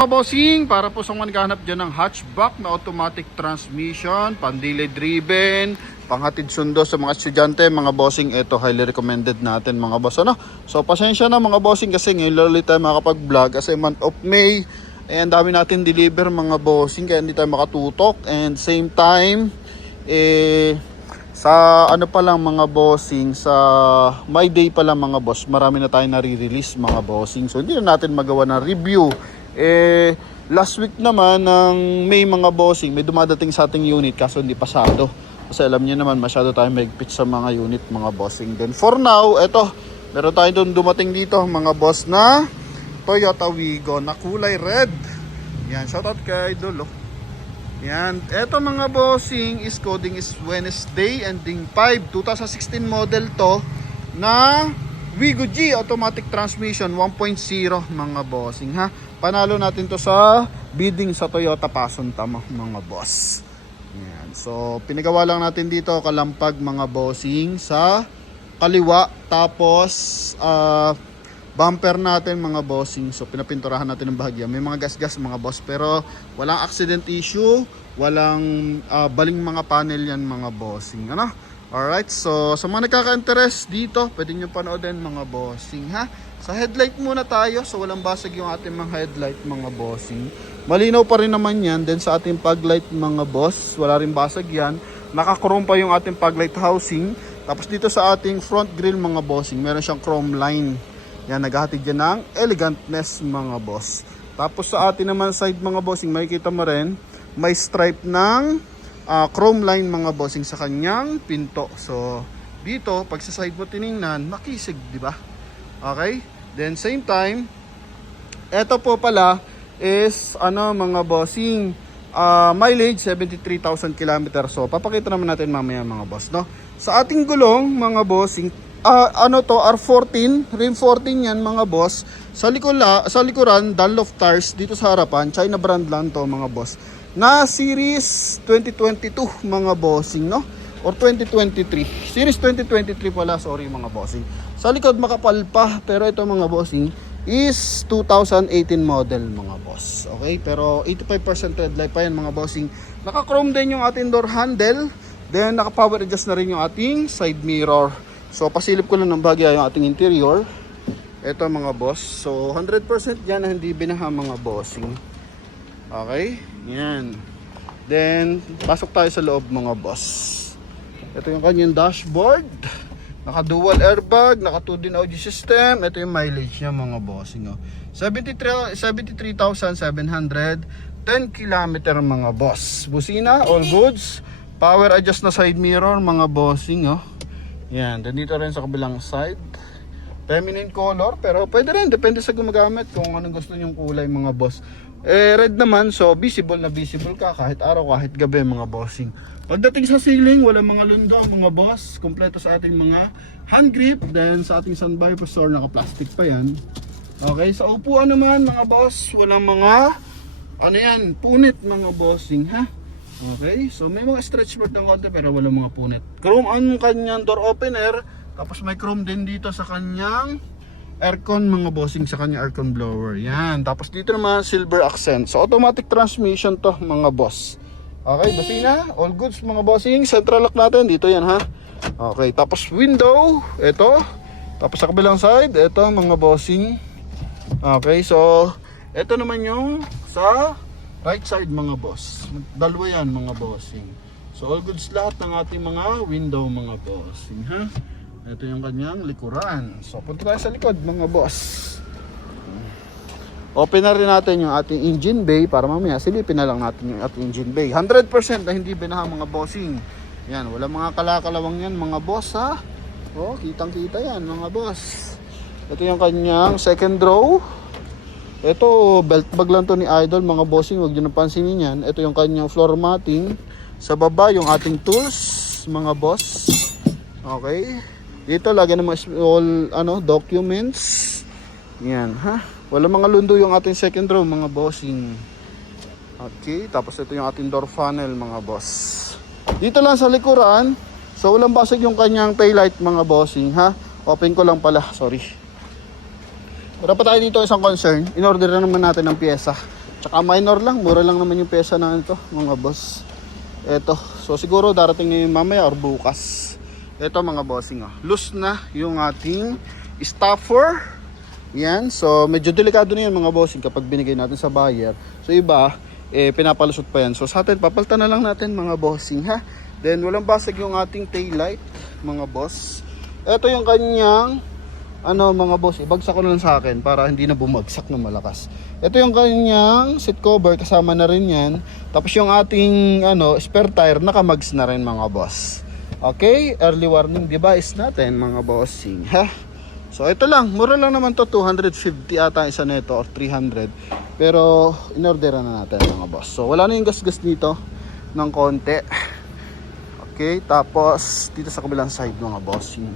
Mga bossing, para po sa mga naghahanap dyan ng hatchback na automatic transmission, pandile driven, panghatid sundo sa mga estudyante, mga bossing, ito highly recommended natin mga boss. Ano? So pasensya na mga bossing kasi ngayon ulit tayo makapag-vlog kasi month of May, ang dami natin deliver mga bossing kaya hindi tayo makatutok, and same time sa ano pa lang mga bossing, sa my day pa lang mga boss, marami na tayong nare-release mga bossing, so hindi na natin magawa ng review. Last week naman ng May mga bossing, may dumadating sa ating unit kaso hindi pasado. Kasi alam niyo naman masyado tayong mahigpit sa mga unit mga bossing. Then for now, eto, meron tayo doon dumating dito mga boss na Toyota Wigo na kulay red. Yan, shoutout kay Idol. Yan, eto mga bossing is coding is Wednesday ending 5, 2016 model to na Wigo G automatic transmission 1.0 mga bossing ha. Panalo natin to sa bidding sa Toyota Passion Tama mga boss. Yan. So pinagawa lang natin dito kalampag mga bossing sa kaliwa, tapos bumper natin mga bossing. So pinapinturahan natin ng bahagya. May mga gas-gas mga boss pero walang accident issue, walang baling mga panel yan mga bossing. Ano? Alright, so sa mga nagkaka-interest dito, pwede nyo panoodin mga bossing ha. Sa headlight muna tayo, so walang basag yung ating mga headlight mga bossing. Malinaw pa rin naman yan. Then sa ating paglight mga boss, wala rin basag yan. Naka-chrome pa yung ating paglight housing. Tapos dito sa ating front grille mga bossing, meron siyang chrome line. Yan, naghahatid yan ng elegantness mga boss. Tapos sa ating naman side mga bossing, makikita mo rin, may stripe ng chrome line mga bossing sa kanyang pinto. So dito pag sa side mo tiningnan, makisig, di ba? Okay? Then same time, eto po pala is ano mga bossing, mileage 73,000 km. So papakita naman natin mamaya mga boss, no? Sa ating gulong mga bossing, ano to, R14, rim 14 yan mga boss. Sa likuran, Dunlop tires. Dito sa harapan, China brand lang to mga boss. Na series 2022 mga bossing, no? Or 2023. Series 2023 pala, sorry mga bossing. Sa likod makapal pa, pero ito mga bossing is 2018 model mga boss. Okay? Pero 85% red light pa yan mga bossing. Naka-chrome din yung ating door handle. Then naka-power adjust na rin yung ating side mirror. So pasilip ko lang ng bagay yung ating interior. Ito mga boss. So 100% yan na hindi binaha mga bossing. Okay? Yan. Then pasok tayo sa loob mga boss. Ito yung kanyang dashboard. Naka dual airbag, naka 2 din audio system. Ito yung mileage niya mga bossing. 73,710 km mga boss. Busina, all goods. Power adjust na side mirror mga bossing. Yan, dito rin sa kabilang side. Feminine color, pero pwede rin, depende sa gumagamit kung anong gusto nyong kulay mga boss. Red naman, so visible na visible ka kahit araw, kahit gabi mga bossing. Pagdating sa ceiling, wala mga lundo mga boss. Kompleto sa ating mga hand grip. Then sa ating sun viper, naka-plastic pa yan. Okay, sa upuan naman mga boss, walang mga ano yan, punit mga bossing ha. Okay, so may mga stretch board ng konti pero walang mga punit. Chrome ang kanyang door opener. Tapos may chrome din dito sa kanyang aircon mga bossing, sa kanyang aircon blower. Yan, tapos dito naman silver accent. So automatic transmission to mga boss. Okay, basina, all goods mga bossing. Central lock natin, dito yan ha. Okay, tapos window, ito. Tapos sa kabilang side, ito mga bossing. Okay, so ito naman yung sa right side mga boss. Dalawa yan mga bossing. So all goods lahat ng ating mga window mga bossing ha. Ito yung kanyang likuran. So punta tayo sa likod mga boss. Open na rin natin yung ating engine bay para mamaya silipin na lang natin yung ating engine bay. 100% na hindi binaha mga bossing. Yan, wala mga kalakalawang yan mga boss ha. Oh, kitang kita yan mga boss. Ito yung kanyang second row. Ito, belt bag lang to ni Idol mga bossing, huwag nyo napansinin yan. Ito yung kanyang floor matting. Sa baba yung ating tools mga boss. Okay. Dito lagyan ng mga small documents. Yan ha. Wala mga lundo yung ating second row mga bossing. Okay, tapos ito yung ating door funnel mga boss. Dito lang sa likuran, so walang basag yung kanyang taillight mga bossing ha. Open ko lang pala, sorry. Wala pa tayo dito isang concern. In order na naman natin ng pyesa. Tsaka minor lang, mura lang naman yung pesa na ito mga boss. Eto, so siguro darating na yung mamaya or bukas. Eto mga bossing, oh. Loose na yung ating stopper. Yan, so medyo delikado na yan mga bossing kapag binigay natin sa buyer. So iba, pinapalusot pa yan. So sa atin, papalitan na lang natin mga bossing ha. Then walang basag yung ating tail light mga boss. Ito yung kanyang mga boss, ibagsak ko na lang sa akin para hindi na bumagsak ng malakas. Ito yung kanyang seat cover, kasama na rin yan. Tapos yung ating spare tire, nakamags na rin mga boss. Okay, early warning device natin mga bossing ha. So ito lang, mura lang naman to, 250 ata isa nito or 300. Pero inorderan na natin mga boss. So wala na yung gas-gas dito ng konti. Okay, tapos dito sa kabilang side mga bossing.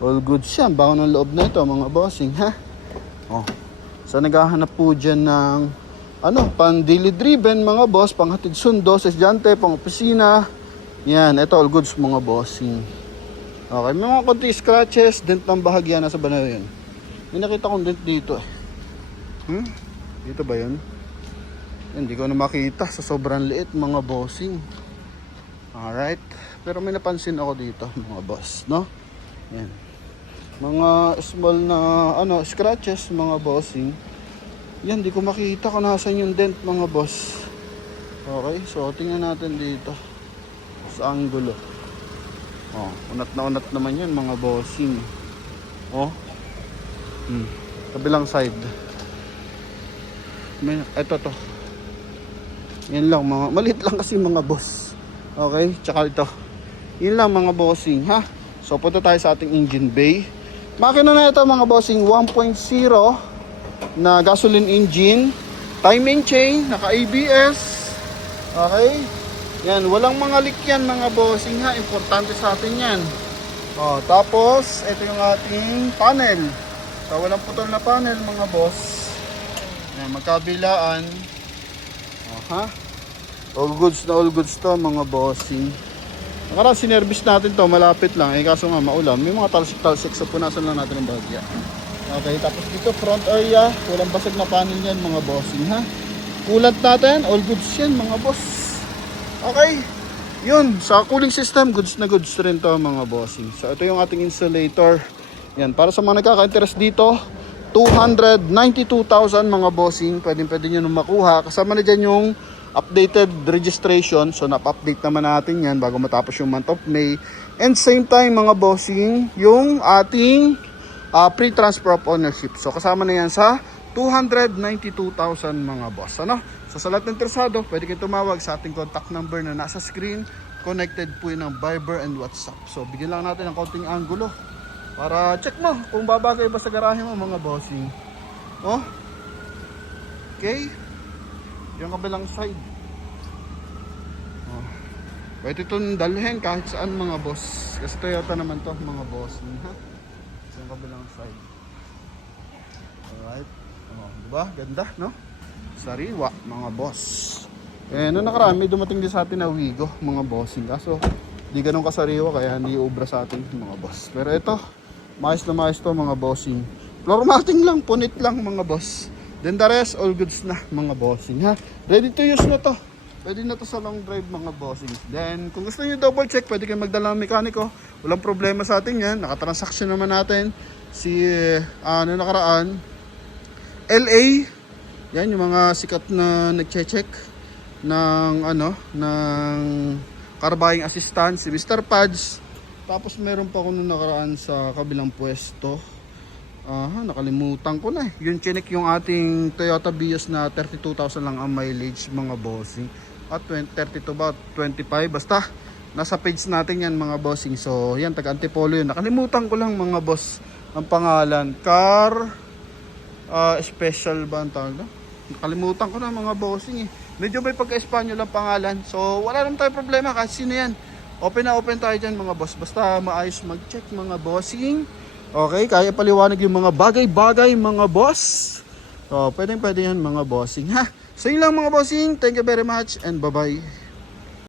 All good siya, bago ng loob na ito mga bossing ha. Oh. So naghahanap po dyan ng pang daily driven mga boss, pang hatid sundo sa estudyante, pang opisina. Yan, ito all goods mga bossing. Okay, may mga konti scratches, dent ng bahagya nasa banaw yun. May nakita kong dent dito eh. Dito ba yun? Hindi ko na makita sa sobrang liit mga bossing. Alright, pero may napansin ako dito mga boss, no? Yan. Mga small na scratches mga bossing. Yan, di ko makita kung nasan yung dent mga boss. Okay, so tingnan natin dito sa angulo. Oh, unat na unat naman yun mga bossing. Oh. Kabilang side. Ito to. Yan lang mga, maliit lang kasi mga boss. Okay, tsaka ito. Yan lang mga bossing ha. So punta tayo sa ating engine bay. Makina na ito mga bossing, 1.0 na gasoline engine, timing chain, naka ABS. Okay? Yan, walang mga leak yan mga bossing ha, importante sa atin yan. Oh, tapos ito yung ating panel. So walang putol na panel mga boss. Yan, magkabilaan. Oh, ha? All goods to mga bossing. Nakaraan sinervice natin to, malapit lang kaso nga maulan. May mga talsik-talsik, so punasan lang natin ang bagya. Okay, tapos dito front area, walang basag na panel yan mga bossing ha. Coolant natin, all goods yan mga boss. Okay, yun, sa cooling system, goods na goods rin to mga bossing. So ito yung ating insulator. Yan, para sa mga nagkaka-interest dito, 292,000 mga bossing, pwede nyo nung makuha. Kasama na dyan yung updated registration. So nap-update naman natin yan bago matapos yung month of May. And same time mga bossing, yung ating pre-transfer of ownership. So kasama na yan sa 292,000 mga boss. So sa lahat ng interesado, pwede kayong tumawag sa ating contact number na nasa screen. Connected po yun ng Viber and WhatsApp. So bigyan lang natin ng konting angulo para check mo kung babagay ba sa garahe mo mga bossing. Oh. Okay. Yung kabilang side. Oh. Pwede itong dalhin kahit saan mga boss. Kasi Toyota naman to mga boss. Ha? Yung kabilang side. Alright. Oh, diba? Ganda, no? Sariwa, mga boss. Noong nakaraan, may dumating din sa atin na Wigo, mga bossing. Kaso, di ganun kasariwa, kaya hindi ubra sa atin, mga boss. Pero ito, maayos na maayos to, mga bossing. Floor matting lang, punit lang, mga boss. Then the rest, all goods na, mga bossing, ha? Ready to use na to. Pwede na to sa long drive, mga bossing. Then, kung gusto nyo double check, pwede kayo magdala ng mekaniko. Walang problema sa atin yan. Nakatransaction naman natin. Nakaraan, LA. Yan, yung mga sikat na nagche-check ng car buying assistant, si Mr. Pads. Tapos meron pa ako nung nakaraan sa kabilang pwesto. Nakalimutan ko na eh. Yung chinek yung ating Toyota Vios na 32,000 lang ang mileage, mga bossing. At 32 ba? 25. Basta, nasa page natin yan, mga bossing. So, yan, taga-Antipolo yun. Nakalimutan ko lang, mga boss, ang pangalan. Car Special ba ang tawag na? Nakalimutan ko na, mga bossing eh. Medyo may pagka-Espanyol ang pangalan. So, wala naman tayo problema kasi sino yan. Open na open tayo dyan, mga boss. Basta maayos mag-check, mga bossing. Okay, kaya paliwanag yung mga bagay-bagay, mga boss. So, pwede yan, mga bossing, ha? So, yun lang, mga bossing. Thank you very much and bye-bye.